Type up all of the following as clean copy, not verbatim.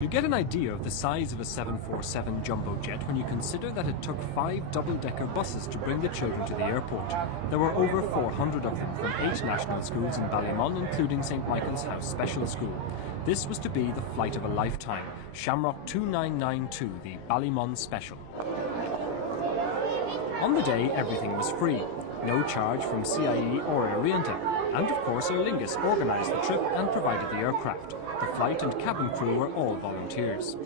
You get an idea of the size of a 747 jumbo jet when you consider that it took 5 double-decker buses to bring the children to the airport. There were over 400 of them from 8 national schools in Ballymun, including St Michael's House Special School. This was to be the flight of a lifetime, Shamrock 2992, the Ballymun Special. On the day, everything was free. No charge from CIE or Aer Lingus. And of course Aer Lingus organised the trip and provided the aircraft. The flight and cabin crew were all volunteers.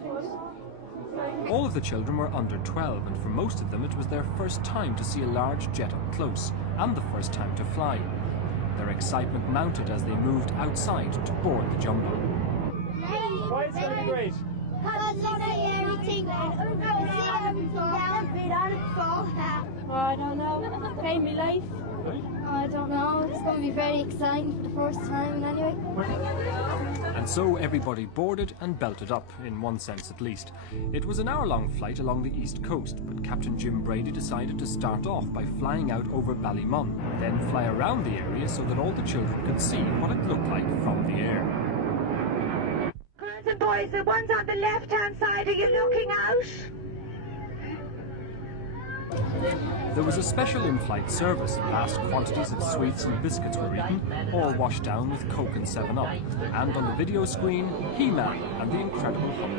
All of the children were under 12, and for most of them it was their first time to see a large jet up close, and the first time to fly. Their excitement mounted as they moved outside to board the jumbo. Why is it great? Because you see everything, you see everything down, been on it before. I don't know, playing my life. I don't know, it's going to be very exciting for the first time anyway. And so everybody boarded and belted up, in one sense at least. It was an hour-long flight along the east coast, but Captain Jim Brady decided to start off by flying out over Ballymun, then fly around the area so that all the children could see what it looked like from the air. Girls and boys, the ones on the left-hand side, are you looking out? There was a special in-flight service. Vast quantities of sweets and biscuits were eaten, all washed down with Coke and 7-Up. And on the video screen, He-Man and the Incredible Hulk.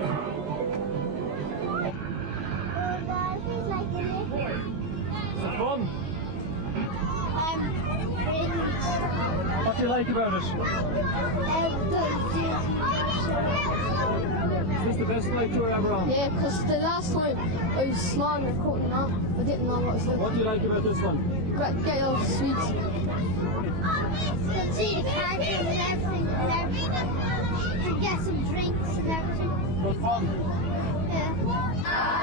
Is it fun? What do you like about it? Is this the best flight you were ever on? Yeah, because the last time I was small and cutting off, I didn't know what I was doing. What do you like about this one? Get all the sweets. You can see the characters and everything, and get some drinks and everything. Good fun. Yeah.